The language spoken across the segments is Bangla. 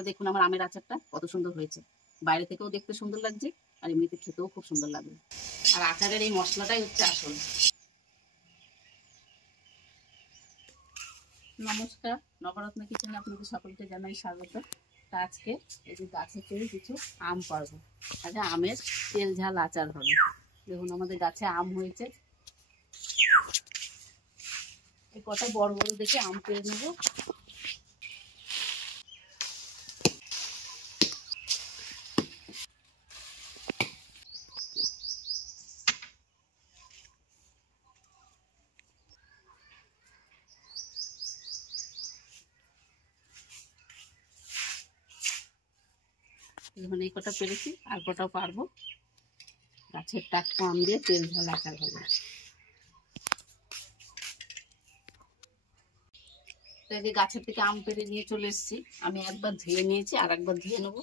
তা দেখুন আমার আমের আচারটা কত সুন্দর হয়েছে, বাইরে থেকেও দেখতে সুন্দর লাগছে আর এমনিতে খেতেও খুব সুন্দর লাগবে। আর আচারের এই মশলাটাই হচ্ছে আসল। নমস্কার, নবরত্ন কিচেনে আপনাদের সকলকে জানাই স্বাগত। তা আজকে এই যে গাছে থেকে কিছু আম পারবো, আচ্ছা আমের তেল ঝাল আচার হবে। দেখুন আমাদের গাছে আম হয়েছে, এই কটা বড় বড় দেখে আম পেরে নেবো। এখন এই কটা পেরেছি, আর কটাও পারবো। গাছের টাটকা আম দিয়ে তেল ঝাল আচার হবে। তাই যে গাছের থেকে আম পেরে নিয়ে চলে এসেছি, আমি একবার ধুয়ে নিয়েছি আর একবার ধুয়ে নেবো।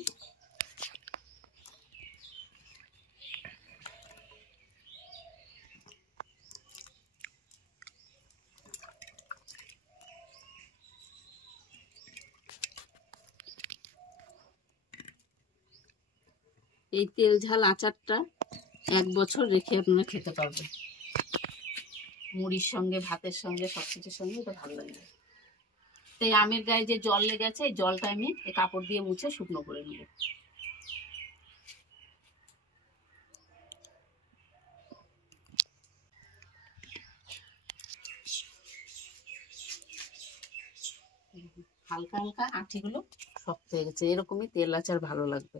এই তেল ঝাল আচারটা 1 বছর রেখে আপনারা খেতে পারবেন, মুড়ির সঙ্গে ভাতের সঙ্গে সবকিছুর সঙ্গে এটা ভালো লাগবে। তাই আমের গায়ে যে জল লেগে আছে, এই জলটা আমি এই কাপড় দিয়ে মুছে শুকনো করে নেব। হালকা হালকা আঁঠিগুলো শক্ত হয়ে গেছে, এরকমই তেল আচার ভালো লাগবে।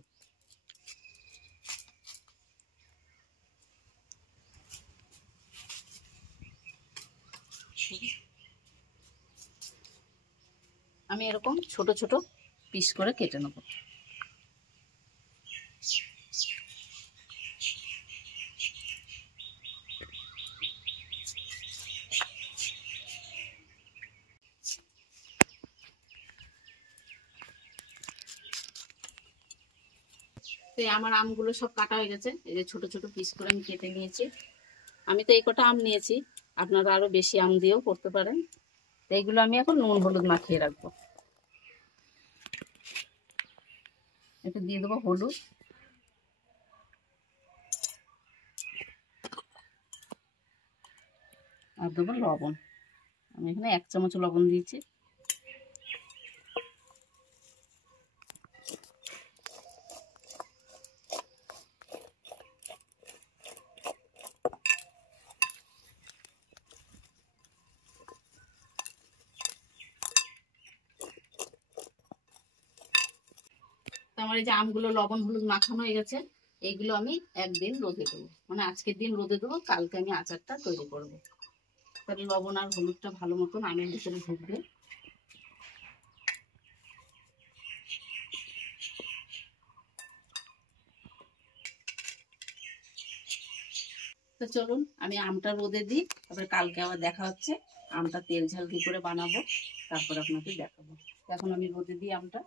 আমি এরকম ছোট ছোট পিস করে কেটে নেব। তো আমার আমগুলো সব কাটা হয়ে গেছে, এই যে ছোট ছোট পিস করে আমি কেটে নিয়েছি। আমি তো এই কটা আম নিয়েছি, আপনারা আরো বেশি আম দিয়েও করতে পারেন। তো এইগুলো আমি এখন নুন হলুদ মাখিয়ে রাখবো। একটু দিয়ে দেবো হলুদ, আর দেবো লবণ। আমি এখানে 1 চামচ লবণ দিয়েছি। আমার এই যে আমগুলো লবণ হলুদ মাখানো হয়ে গেছে, এইগুলো আমি একদিন রোদে দেবো, মানে আজকের দিন রোদে দেবো, কালকে আমি আচারটা তৈরি করব। তাহলে লবণ আর হলুদটা ভালো মতন আমের ভিতরে ঢুকবে। তো চলুন আমি আমটা রোদে দিই, তারপরে কালকে আবার দেখা হচ্ছে আমটা তেল ঝাল কি করে বানাবো, তারপর আপনাকে দেখাবো। এখন আমি রোদে দিই আমটা।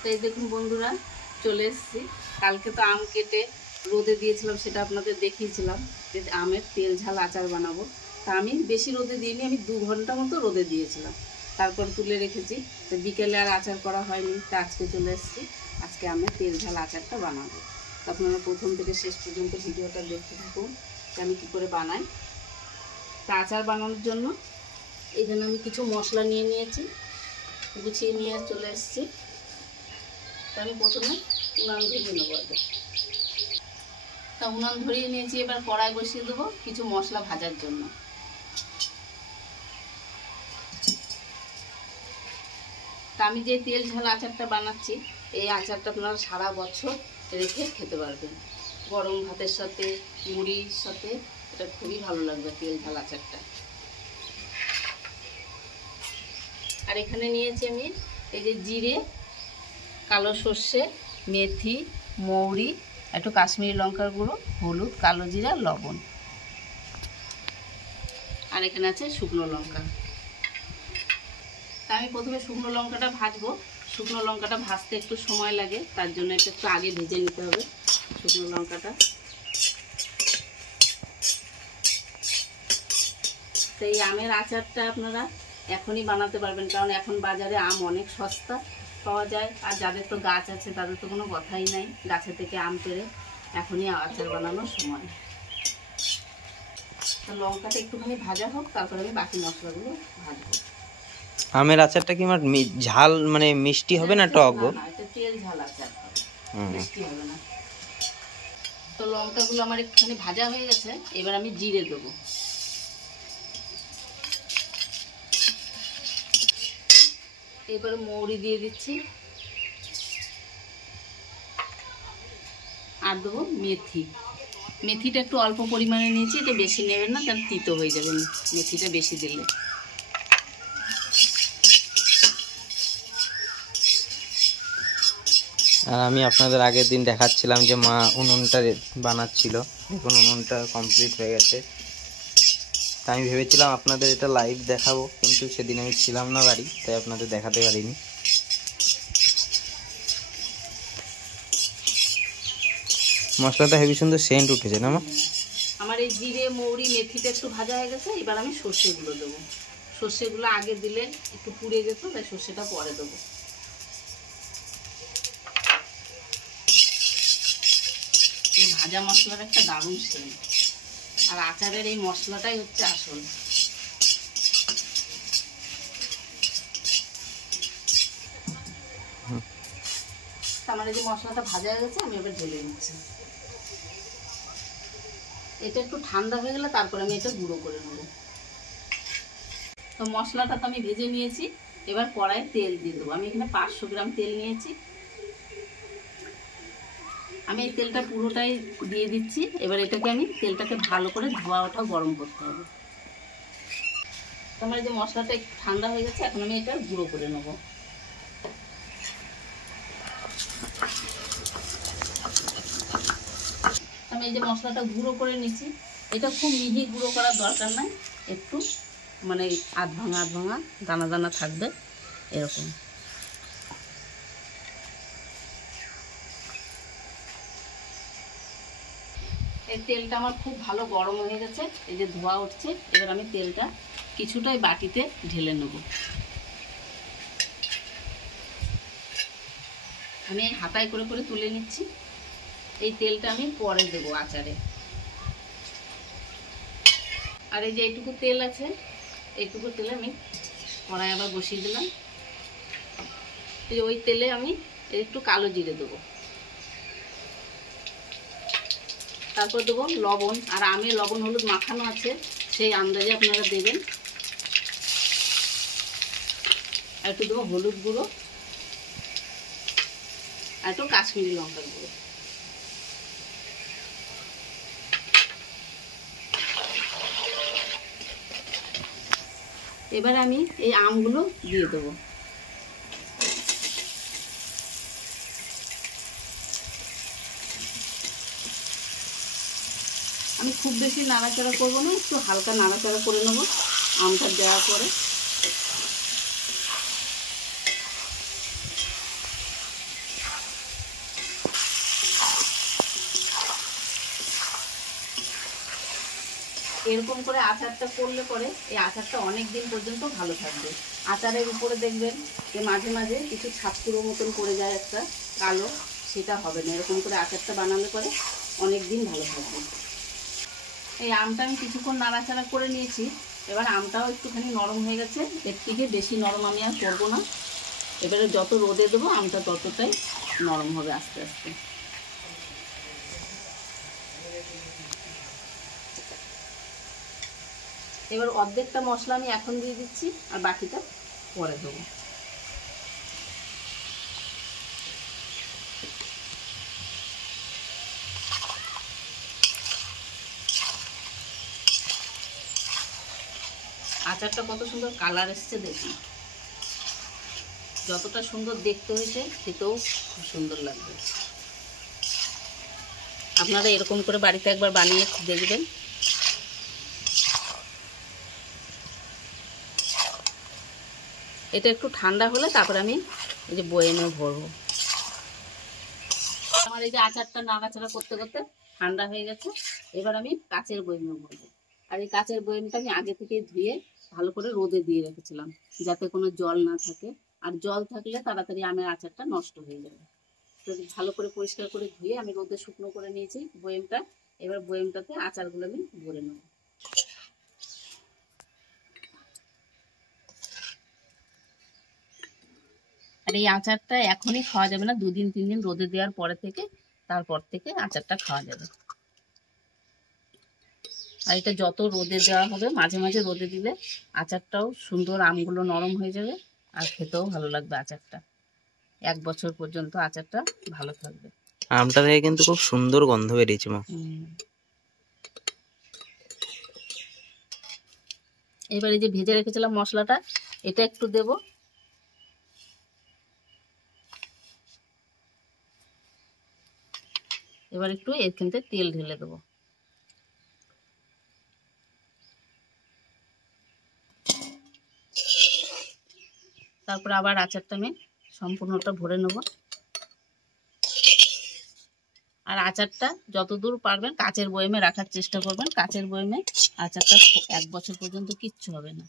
তো এই দেখুন বন্ধুরা, চলে এসেছি। কালকে তো আম কেটে রোদে দিয়েছিলাম, সেটা আপনাদের দেখিয়েছিলাম যে আমের তেল ঝাল আচার বানাবো। তা আমি বেশি রোদে দিইনি, আমি 2 ঘন্টা মতো রোদে দিয়েছিলাম, তারপর তুলে রেখেছি। তো বিকেলে আর আচার করা হয়নি, তা আজকে চলে এসেছি, আজকে আমের তেল ঝাল আচারটা বানাবো। তো আপনারা প্রথম থেকে শেষ পর্যন্ত ভিডিওটা দেখতে থাকুন যে আমি কী করে বানাই। তা আচার বানানোর জন্য এখানে আমি কিছু মশলা নিয়ে নিয়েছি, গুছিয়ে নিয়ে চলে এসেছি। আমি প্রথমে উনান ধরিয়ে নেবো আগে। তা উনান ধরিয়ে নিয়েছি, এবার কড়াই বসিয়ে দেবো কিছু মশলা ভাজার জন্য। তা আমি যে তেল ঝাল আচারটা বানাচ্ছি, এই আচারটা আপনারা সারা বছর রেখে খেতে পারবেন, গরম ভাতের সাথে মুড়ির সাথে এটা খুবই ভালো লাগবে তেল ঝাল আচারটা। আর এখানে নিয়েছি আমি এই যে জিরে, কালো সর্ষে, মেথি, মৌরি, একটু কাশ্মীরি লঙ্কার গুঁড়ো, হলুদ, কালো জিরা, লবণ, আর এখানে আছে শুকনো লঙ্কা। তা আমি প্রথমে শুকনো লঙ্কাটা ভাজবো। শুকনো লঙ্কাটা ভাজতে একটু সময় লাগে, তার জন্য একটু আগে ভেজে নিতে হবে। শুকনো লঙ্কাটা। তো এই আমের আচারটা আপনারা এখনই বানাতে পারবেন, কারণ এখন বাজারে আম অনেক সস্তা পাওয়া যায়। আর যাদের তো গাছ আছে তাদের তো কোনো কথাই নাই, গাছে থেকে আম পেড়ে এখনই আচার বানানোর সময়। তো লঙ্কাটা একটুখানি ভাজা হোক, তারপরে আমি বাকি মশলাগুলো ভাজবো। আমের আচারটা কি আমার ঝাল মানে মিষ্টি হবে না টক গো? না, এটা তেল ঝাল আচার হবে, মিষ্টি হবে না। তো লঙ্কাগুলো আমার একটুখানি ভাজা হয়ে গেছে, এবার আমি জিরে দেবো। এবারে মৌরি দিয়ে দিচ্ছি, আর দেবো মেথি। মেথিটা একটু অল্প পরিমাণে নিয়েছি, এটা বেশি নেবেন না, তাহলে তিতো হয়ে যাবে মেথিটা বেশি দিলে। আর আমি আপনাদের আগের দিন দেখাচ্ছিলাম যে মা উনুনটা বানাচ্ছিল, দেখুন উনুনটা কমপ্লিট হয়ে গেছে। তা আমি ভেবেছিলাম আপনাদের এটা লাইভ দেখাবো, কিন্তু সেদিন আমি ছিলাম না বাড়ি, তাই আপনাদের দেখাতে পারিনি। মশলাটা হেবি সুন্দর সেন্ট উঠেছে না মা? আমার এই জিরে মৌরি মেথিটা একটু ভাজা হয়ে গেছে, এবার আমি সর্ষেগুলো দেবো। সর্ষেগুলো আগে দিলে একটু পুড়ে যেত, তাই সর্ষেটা পরে দেবো। এই ভাজা মশলার একটা দারুণ সেন্ট, আর আচারের এই মশলাটাই হচ্ছে আসল। আমার এই যে মশলাটা ভাজা হয়ে গেছে, আমি এবার ঢেলে নিচ্ছি। এটা একটু ঠান্ডা হয়ে গেলে তারপরে আমি এটা গুঁড়ো করে নেব। তো মশলাটা তো আমি ভেজে নিয়েছি, এবার কড়াইয়ে তেল দিয়ে দেবো। আমি এখানে 500 গ্রাম তেল নিয়েছি, আমি এই তেলটা পুরোটাই দিয়ে দিচ্ছি। এবার এটাকে আমি তেলটাকে ভালো করে ধোয়া ওঠা গরম করতে হবে। তো আমার যে মশলাটা একটু ঠান্ডা হয়ে গেছে, এখন আমি এটা গুঁড়ো করে নেব। আমি এই যে মশলাটা গুঁড়ো করে নিচ্ছি, এটা খুব মিহি গুঁড়ো করার দরকার নাই, একটু মানে আধ ভাঙা দানা দানা থাকবে এরকম। এই তেলটা আমার খুব ভালো গরম হয়ে গেছে, এই যে ধোয়া উঠছে। এবার আমি তেলটা কিছুটাই বাটিতে ঢেলে নেব। আমি হাতায় করে করে তুলে নিচ্ছি। এই তেলটা আমি পরে দেবো আচারে। আর এই যে এইটুকু তেল আছে, এইটুকু তেলে আমি কড়াই আবার বসিয়ে দিলাম। এই যে ওই তেলে আমি একটু কালো জিরে দেবো, তারপর দেবো লবণ। আর আমি লবণ হলুদ মাখানো আছে, সেই আন্দাজে আপনারা দেবেন। আর একটু দেবো হলুদ গুঁড়ো, আর একটু কাশ্মীরি লঙ্কার গুঁড়ো। এবার আমি এই আমগুলো দিয়ে দেবো। আমি খুব বেশি নাড়াচাড়া করবো না, একটু হালকা নাড়াচাড়া করে নেবো আমটা দেওয়ার পরে। এরকম করে আচারটা করলে পরে এই আচারটা অনেক দিন পর্যন্ত ভালো থাকবে। আচারের উপরে দেখবেন যে মাঝে মাঝে কিছু ছাপকুড়ো মতন পড়ে যায় একটা কালো, সেটা হবে না। এরকম করে আচারটা বানালে পরে অনেক দিন ভালো থাকবে। এই আমটা আমি কিছুক্ষণ নাড়াচাড়া করে নিয়েছি, এবার আমটাও একটুখানি নরম হয়ে গেছে। এর থেকে বেশি নরম আমি আর করবো না। এবারে যত রোদে দেবো আমটা ততটাই নরম হবে আস্তে আস্তে। এবার অর্ধেকটা মশলা আমি এখন দিয়ে দিচ্ছি, আর বাকিটা পরে দেবো। আচারটা কত সুন্দর কালার এসছে দেখুন। যতটা সুন্দর দেখতে হয়েছে খেতেও খুব সুন্দর লাগবে। আপনারা এরকম করে বাড়িতে একবার বানিয়ে দেখবেন। এটা একটু ঠান্ডা হলে তারপর আমি এই যে বয়েমে ভরবো। আমার এই যে আচারটা নাড়াচাড়া করতে করতে ঠান্ডা হয়ে গেছে। এবার আমি কাচের বয়মে ভরবো। আর এই কাচের বয়মটা আমি আগে থেকেই ধুয়ে ভালো করে রোদে দিয়ে রেখেছিলাম, যাতে কোনো জল না থাকে। আর জল থাকলে তাড়াতাড়ি আমের আচারটা নষ্ট হয়ে যাবে। তো ভালো করে পরিষ্কার করে ধুয়ে আমি রোদে শুকনো করে নিয়েছি বয়মটা। এবার বয়মটাতে আচারগুলো আমি ভরে নেব। আর এই আচারটা এখনই খাওয়া যাবে না, 2 দিন 3 দিন রোদে দেওয়ার পরে থেকে, তারপর থেকে আচারটা খাওয়া যাবে। আর এটা যত রোদে দেওয়া হবে, মাঝে মাঝে রোদে দিলে আচারটাও সুন্দর, আমগুলো নরম হয়ে যাবে আর খেতেও ভালো লাগবে আচারটা। 1 বছর পর্যন্ত আচারটা ভালো থাকবে। আমটা থেকে কিন্তু খুব সুন্দর গন্ধ বেরিয়েছে মা। এবার এই যে ভেজে রেখেছিলাম মশলাটা, এটা একটু দেব। এবার একটু এখান থেকে তেল ঢেলে দেবো। তারপর আবার আচারটা আমি সম্পূর্ণটা ভরে নেব। আর আচারটা যতদূর পারবেন কাচের বয়মে রাখার চেষ্টা করবেন। কাচের বয়মে আচারটা 1 বছর পর্যন্ত কিচ্ছু হবে না।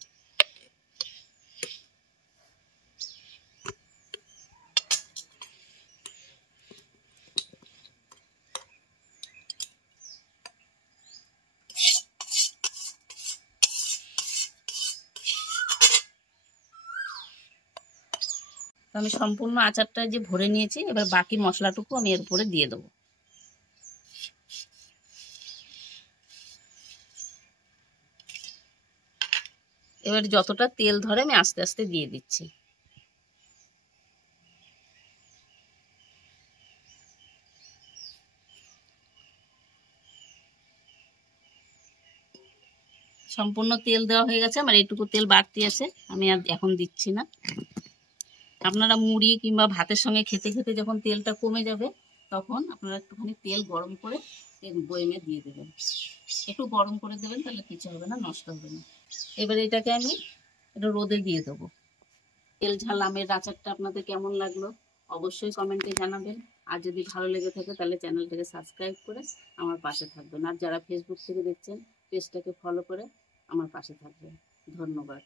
আমি সম্পূর্ণ আচারটা যে ভরে নিয়েছি, এবার বাকি মশলাটুকু আমি এর উপরে দিয়ে দেবো। এবার যতটা তেল ধরে আমি আস্তে আস্তে দিয়ে দিচ্ছি। সম্পূর্ণ তেল দেওয়া হয়ে গেছে, আমার এইটুকু তেল বাড়তি আছে, আমি আর এখন দিচ্ছি না। আপনারা মুড়ি কিংবা ভাতের সঙ্গে খেতে খেতে যখন তেলটা কমে যাবে, তখন আপনারা একটুখানি তেল গরম করে বয়মে দিয়ে দেবেন। একটু গরম করে দেবেন, তাহলে কিছু হবে না, নষ্ট হবে না। এবার এটাকে আমি একটু রোদে দিয়ে দেবো। তেল ঝাল আমের আচারটা আপনাদের কেমন লাগলো অবশ্যই কমেন্টে জানাবেন। আর যদি ভালো লেগে থাকে তাহলে চ্যানেলটাকে সাবস্ক্রাইব করে আমার পাশে থাকবেন। আর যারা ফেসবুক থেকে দেখছেন, পেজটাকে ফলো করে আমার পাশে থাকবেন। ধন্যবাদ।